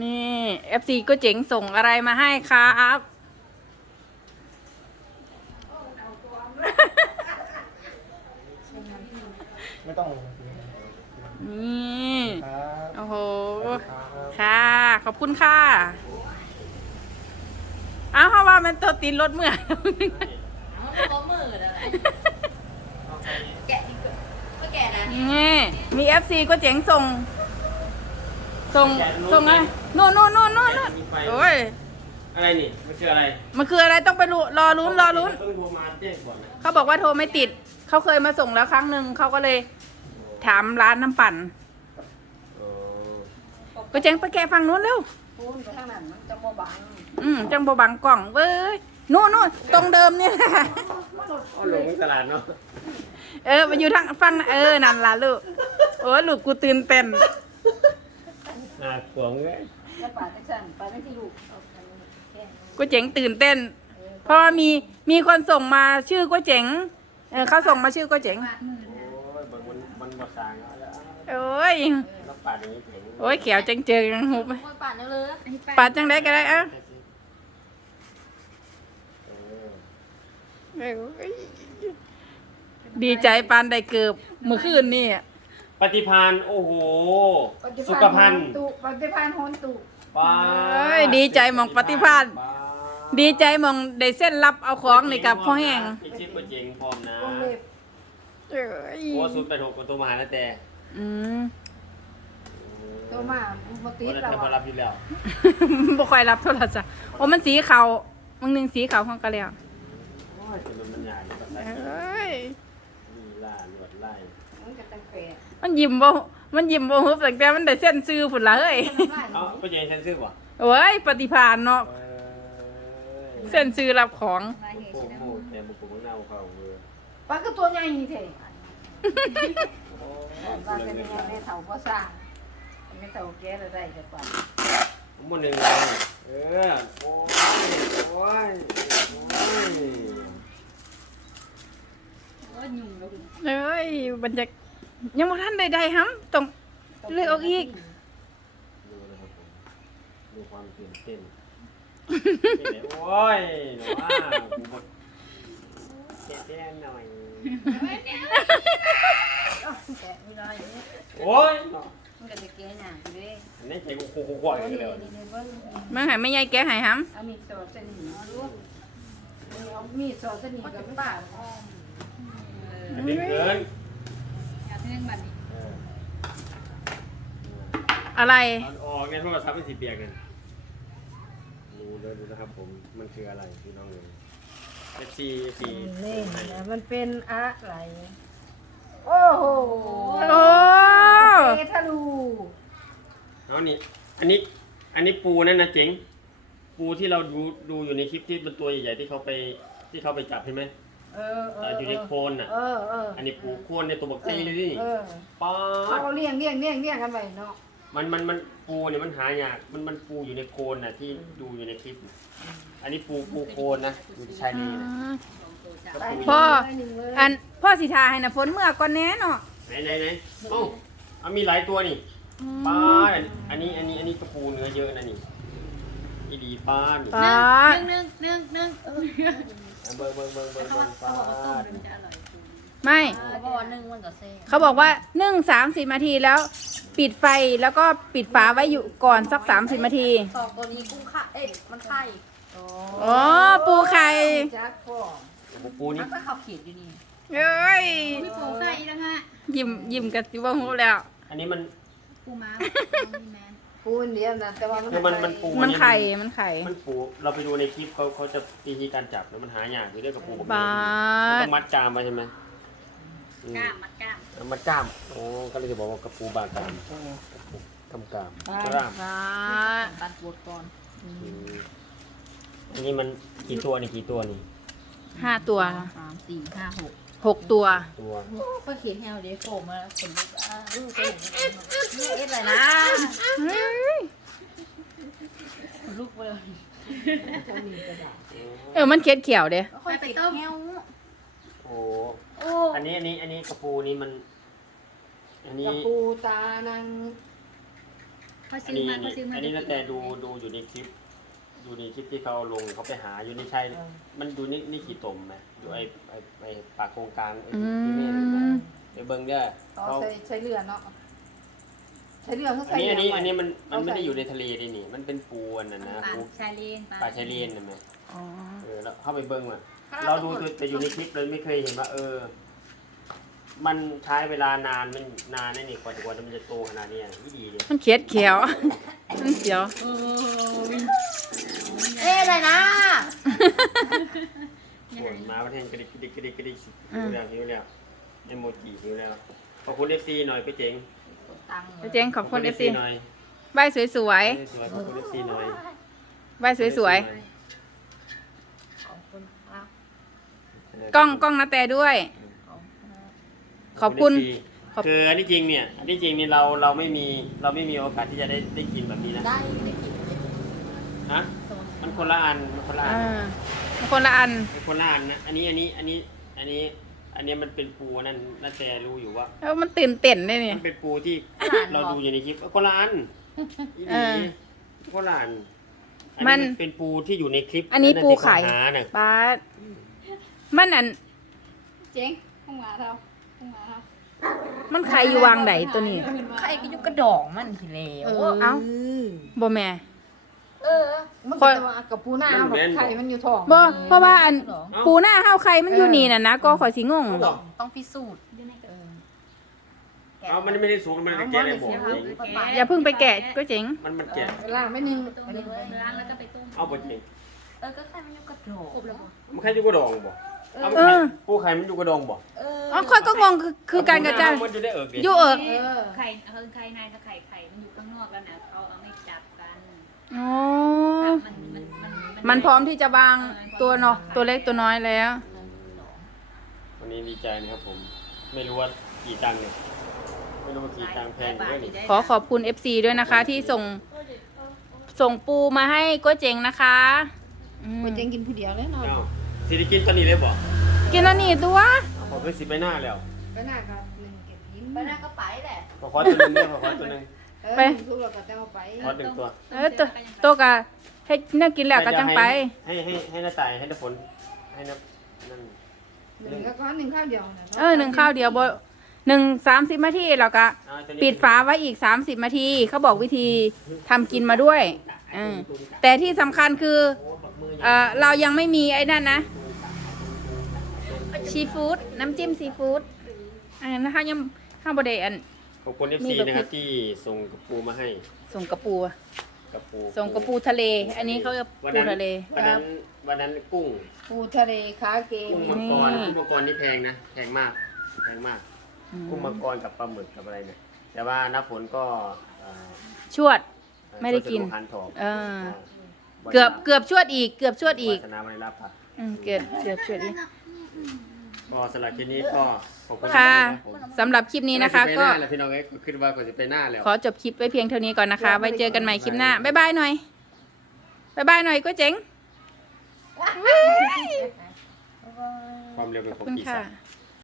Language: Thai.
นี่ FC ก็เจ๋งส่งอะไรมาให้ครับไม่ต้องนี่ครับโอ้โหครับค่ะ ขอบคุณค่ะ อ้าวเพราะว่ามันตัวตีนรถเมื่อเอาตัวมือเลยแกะดีกว่าก็แกะนะนี่มี FC ก็เจ๋งส่ง ส่ง ส่งไง นู่นนู่นนู่นนู่นนู่นโอ้ยอะไรนี่มันคืออะไรมันคืออะไรต้องไปรู้รอลุ้นรอลุ้น ต้องโทรมาแจ้งก่อนนะเขาบอกว่าโทรไม่ติด เขาเคยมาส่งแล้วครั้งหนึ่งเขาก็เลยถามร้านน้ำปั่น โอ้ก็เจ๋งไปแกะฝั่งนู้นเร็วพูนไปทางนั้นมันจะโมบังอืมจังบบังกล่องเว้ยนู่นนู่นตรงเดิมเนี่ยเอาหลงตลาดเนาะเออมาอยู่ทางฟังเออนั่นล่ะลูกโอ้ยลูกกูตื่นเต้นอ่าขวงเลย แล้วป่าจะสั่นป่าไม่ที่ลูกเอาอันนี้แกะกูเจ๋งตื่นเต้นเพราะว่ามีมีคนส่งมาชื่อกูเจ๋งเออเขาส่งมาชื่อกูเจ๋งวาดมือโอ้ยบางมันมันบาสางเอาแล้วโอ้ยแล้วปาดอย่างนี้ถึงโอ้ยเขียวจังเจงหุบโอ้ยป่าเนื้อเลยอันนี้ปาดจังได้ก็ได้เอะเออดีใจปานได้เกือบเมื่อคืนนี่ปฏิพานโอ้โห สุขภัณฑ์ ตุปฏิพันธ์โฮนตุ ปาเอ้ยดีใจหมองปฏิภาณปาดีใจหมองได้เส้นรับเอาของนี่กับพ่อแห้งอีกชิ้นก็เจ๋งพร้อมนะวงเล็บเอ้ยโอ้สุดไปถกกับตัวมหาแล้วแต่อืม ตัวมาบุติวันนั้นเราจะมารับอยู่แล้ว บ่ค่อยรับโทรศัพท์โอ้มันสีขาวมึงหนึ่งสีขาวของกะแล้วโอ้ยจะมันมันใหญ่แบบเอนั้น้ยลีล่าหนวดไล่มันจะตั้งแกะมันยิ้มบ่มันยิ้มบ่ฮึบตั้งแต่มันได้เส้นซื้อพุ่นละเฮ้ย เอ้า ก็ยังฉันซื้อป่ะโอ้ยปฏิภาณเนาะเออเส้นซื้อรับของ มาเห็นโอ้ใช่ไหมโหแต่บุกบุกเน่าเข้าเวอร์ปลาก็ตัวใหญ่นี่เท่โอ้ปลาเป็นยังไงในเถาก็สร้างไม่เถาแก่อะไรจะกว่ามันหนึ่งเลยเออโอ้ยโอ้ยโอ้ยโอ้ยยุ่งเลยเอ้ยบรรยากยังบ่ทันใดๆฮัมต้องเลือกเอาอีกดูนะครับผม ดูความตื่นเต้นโอ้ยหนูว่ากูบอกแกะแน่หน่อยแกะไม่ได้เลยโอ้ยมันก็จะแกะหนังเลยอันนี้ใจกูโคกๆๆเลยนี่นี่เบิ้งมันให้แม่ใหญ่แกะให้ฮัมเอามีดสอดเส้นหนีดูเอามีดสอดเส้นหนีกับปากอ้อมอันนี้เกินอยากเล่นบัตรนี้เอออะไรเอาอ อกเนี่ยโทรศัพท์เป็นสีเปียกเนี่ยดูเลยดูนะครับผมมันคืออะไรพี่น้องเลย FC FC นี่นะมันเป็นอะไร โอ้โหโอ้เอทะลูเอานี่อันนี้อันนี้ปูนั่นนะเจ๋ง ปูที่เราดูดูอยู่ในคลิปที่เป็นตัวใหญ่ๆที่เขาไปที่เขาไปจับใช่ไหมเออเอเอ่อออยู่ในโคนน่ะเออเอออันนี้ปูโคนในตัวบักซี่เลยนี่เออป๊าเขาดเลี้ยงเลี้ยงเลี้ยงเลี้ยงกันไปเนาะ มันมันมันปูเนี่ยมันหายาก มันมันปูอยู่ในโคนน่ะที่ดูอยู่ในคลิปน่ะอันนี้ปูปูโคนนะอยู่ที่ชายเลนน่ะพ่อหนึ่งเลยอันพ่อสิทาให้นะฝนเมื่อก่อนแน่เนาะไหนไหนไหนเอ้าเอามีหลายตัวนี่ป้าดอันนี้อันนี้อันนี้กระปูเนื้อเยอะนะนี่อีดีป้าดนี่ปาดหนึ่งหนึ่งหนึ่งเอาเบิ่งเบิ่งเบิ่งเบิ่งเขาเบิ่ว่างเขาป้าบอกว่า ไม่เขาบอกว่าหนึ่งมันก็เซ่เขาบอกว่านึ่งสามสิบนาทีแล้ว ปิดไฟแล้วก็ปิดฝาไว้อยู่ก่อนสักสามสิบนาทีสองตัวนี้กุ้งไข่เอ้ยมันไข่อ๋อปูไข่จักพ่อปูนี่มันก็เขาเขียนอยู่นี่เอ้ยมีปูไข่อีกแล้วฮะยิ้มยิ้มกับสิว่าหูแล้ว อันนี้มันปูม้าปูเดียวนะแต่ว่ามันคือมันมันปูมันไข่มันไข่มันปูเราไปดูในคลิปเขาเขาจะวิธีการจับแล้วมันหายากอยู่ด้วยกับปูแบบบานี้มันดต้องมัดจามไปใช่ไหมอืม กล้ามมัดกล้ามเอามัดจามโอ้ก็เลยจะบอกว่ากระปูบางกามกำกามกระามบาดปันปวดก่อนอืมอันนี้มันกี่ตัวนี่กี่ตัวนี่ห้าตัวสามสี่ห้าหกหกตัว ตัวก็เขียนแฮวเดโฟมาคนลุกอะลูกก็เห็นนี่เอ็ดอะไรนะเฮ้ยลูกไปเลยจะมีกระดาษเออมันเค็ดเขียวเด้ค่อยไปต้มแฮว โอ้โอ้อันนี้อันนี้อันนี้กระปูนี่มัน อันนี้ กระปูตานังเขาอัซื้นอนี้มาอันเขานี้ซื้อมาอันนี้ตั้งแต่ดูดูอยู่ในคลิป ดูในคลิปที่เขาลงเขาไปหาอยู่ในชัยมันดูนี่นี่ขี่ตมไหมอยู่ไอ้ไอ้ไอ้ปากโครงกลางไอ้อืที่นี่มไปเบิ้งเด้ออ๋อเขาใช้ใช้เรือเนาะใช้เรือเขาอัใช้นนี้อันนี้อันนี้เรืมันมันไม่เอาใส่ได้อยู่ในทะเลดินี่ มันเป็นปูอันนั้นนะปลาปูชายเลนปลาชายเลนนะแม่อ๋อ เออแล้วเข้าไปเบิ้งอะ เราดูแต่อยู่ในคลิปเลยไม่เคยเห็นว่าเออ มันใช้เวลานานมันนานแน่นี่กว่าจะกว่ามันจะโตขนาดนี้อะไม่ดีเลยมันเขียดเขียวมันเขียวเอ๊ะอะไรนะปวดมาประเทศกระดิกกระดิกกระดิกกระดิกหิวแล้วหิวแล้วเอโมจิหิวแล้วขอบคุณเอฟซีหน่อยพี่เจ๋งตังค์เจ๊งขอบคุณเอฟซีหน่อยใบสวยสวยขอบคุณเอฟซีหน่อยๆใบสวยขอบคุณครับ ๆ กล้องกล้องนาแต่ด้วย ขอบคุณ ขอบ คืออันที่จริงเนี่ยอันที่จริงนี่เราเราไม่มีเราไม่มีโอกาสที่จะได้ได้กินแบบนี้นะได้ได้กินฮะมันคนละอันมันคนละอันอ่าคนละอัน มันคนละอันนะอันนี้อันนี้อันนี้อันนี้อันนี้มันเป็นปูนั่นน่าแต่รู้อยู่ว่าแล้วมันตื่นเต้นเลยเนี่ย มันเป็นปูที่เราดูอยู่ในคลิปเอ้ยคนละอันอีเอหลีอคนละอันอัมัน เป็นปูที่อยู่ในคลิปอันนี้ปูไข่ที่เขาหาน่ะ ป้าด มันอันเจ๊งห้องหมาเราห้องหมาเรามันไข่อยู่วางไหนตัวนี้ใครก็อยู่กระดองมันทีแล้วเออเอ้าบ่แม่เออ มันคก็นจะมากับปูหน้าเอาแบบไข่มันอยู่ท้องบ่เพราะว่าอันปูหน้าเฮาไข่มันอยู่นี่น่ะนะก็ข่อยสิงงเอาบอกต้องพิสูจน์เออเอามันไม่ได้สูงมันจะแกะอะไรบอกเอาจริงเอาอย่าเพิ่งไปแกะก็เจ๋งมันมันแกะเวลาไม่นึงต้มเลยล้างแล้วก็ไปต้มเอาบ่จริงเออก็ใครมันอยู่กระดองมันใครอยู่กระดองบ่ เอามันเอไข่อปูไข่มันอยู่กระดองบ่เอออ๋อค่อยก็งงคือคือการกระจายมันจะได้เอิกดิอยู่เอิกเออไข่เออไข่ในถ้าไข่ไข่มันอยู่ข้างนอกแล้วนะเขาเอาไม่จับกันอ๋อมันมันมันมันพร้อมที่จะวางตัวเนาะตัวเล็กตัวน้อยแล้ว วันนี้ดีใจนะครับผม ไม่รู้ว่ากี่ตังค์เนี่ยไม่รู้ว่ากี่ตังค์แพงด้วยนี่ขอขอบคุณ FC ด้วยนะคะ ที่ส่งส่งปูมาให้ก๋วยเจ๋งนะคะอืมปูเจ๊งกินผู้เดียวเลยเนาะเอ้า สิได้กินตอนนี้เลยบ่กินแล้วนี่ตัวเอาผมไปสิไปหน้าแล้วก็น่าก็หนึ่งเก็บยิ้มไปนั่นก็ไปแหละขอขอตัวหนึงเนี่ยขอขอตัวหนึงเออทุกเราก็จะเอาไปขอหนึ่งตัวเออตัวตัวกะให้น่ากินแล้วก็จังไป ให้ให้ให้หน้าตายให้น้าฝนให้น้านั่นหนึ่งก็ก้อนหนึ่งข้าวเดียวะเออหนึ่งข้าวเดียวบ่หนึ่งสามสิบนาทีแล้วก็เอาตัวนี้ปิดฝาไว้อีกสามสิบนาทีเขาบอกวิธีทำกินมาด้วยเออแต่ที่สำคัญคือ เออเรายังไม่มีไอ้นั่นนะซีฟู้ดน้ำจิ้มซีฟู้ดอันนั้นนะคะยังข้าวบดเดอัน ขอบคุณมี FC กับนะครับพริกที่ส่งกระปูมาให้ ส่งกระปูอะกระปูส่งกระปูทะเล อันนี้เขาจะวันปูนั้นทะเล วันนั้นวันนั้นกุ้ง ปูทะเลขาเกกุ้งมมังกรนี่ กุ้งมังกรนี่แพงนะแพงมากแพงมากกุ้งมังกรกับปลาหมึกกับอะไรเนี่ยแต่ว่าน้าฝนก็เอ่อชวด ไม่ได้กินช่วยสะวหันทองเออ เกือบเกือบชวดอีก เกือบชวดอีกวาสนาไม่ได้รับค่ะอืมเกือบเกือบชวดอีก ก็สำหรับคลิปนี้ก็ขอบคุณค่ะ รับผมสำหรับคลิปนี้นะคะ ไปหก็น้าแล้วพี่น้องเอ้ยขึ้นว่าก่อนจะไปหน้าแล้ว ขอจบคลิปไว้เพียงเท่านี้ก่อนนะคะ ไว้เจอกันใหม่คลิปหน้า บ๊ายบายหน่อย บ๊ายบายหน่อยก๋วยเจ๋ง ความเร็วเป็นขขออบงคุณปีค่ะศาจ